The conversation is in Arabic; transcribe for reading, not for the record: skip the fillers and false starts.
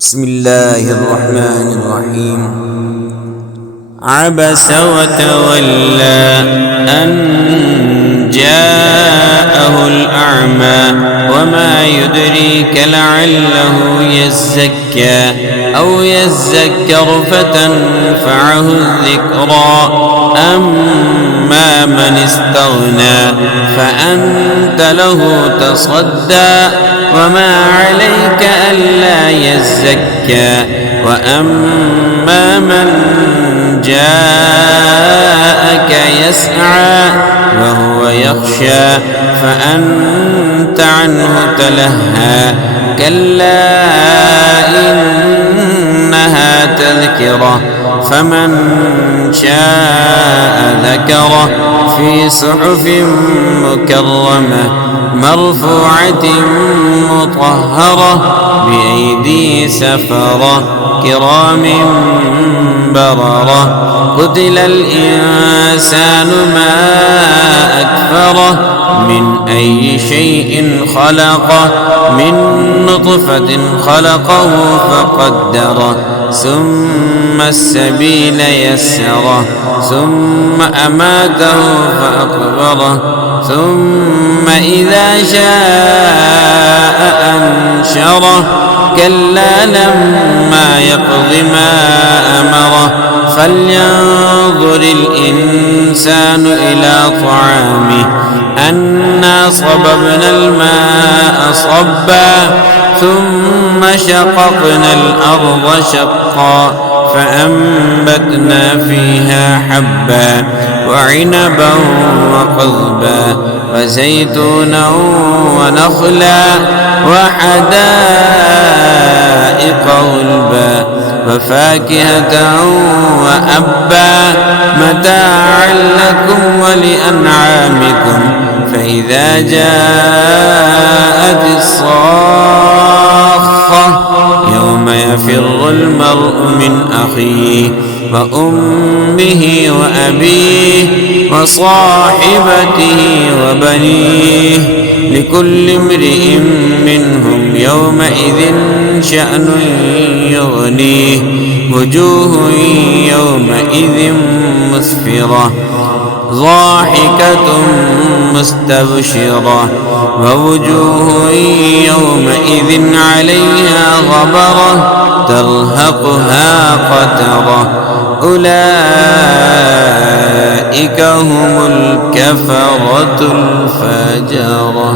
بسم الله الرحمن الرحيم. عبس وتولى أن جاءه الأعمى وما يدريك لعله يزكى أو يذكر فتنفعه الذكرى. أما من استغنى فأنت له تصدى وما عليك ألا يزكى. وأما من جاءك يسعى وهو يخشى فأنت عنه تلهى. كلا إنها تذكرة فمن شاء ذكره في صحف مكرمة مرفوعة مطهرة بأيدي سفرة كرام بررة. قتل الإنسان ما أكفره من أي شيء خلقه من نطفة خلقه فقدره ثم السبيل يسره ثم أماته فأقبره ثم إذا شاء أنشره. كلا لما يقض ما أمره فلينظر الإنسان إلى طعامه أنا صببنا الماء صبا ثم شققنا الأرض شقا فأنبتنا فيها حبا وعنبا وقضبا وزيتونا ونخلا وحدائق غلبا وفاكهة وأبا متاعا لكم ولأنعامكم. فإذا جاءت الصاخة يوم يفر المرء من أخيه وأمه وأبيه وصاحبته وبنيه لكل امرئ منهم يومئذ شأن يغنيه. وجوه يومئذ مسفرة ضاحكة مستبشرة ووجوه يومئذ عليها غبرة ترهقها قترة. أولئك هم الكفرة الفجرة.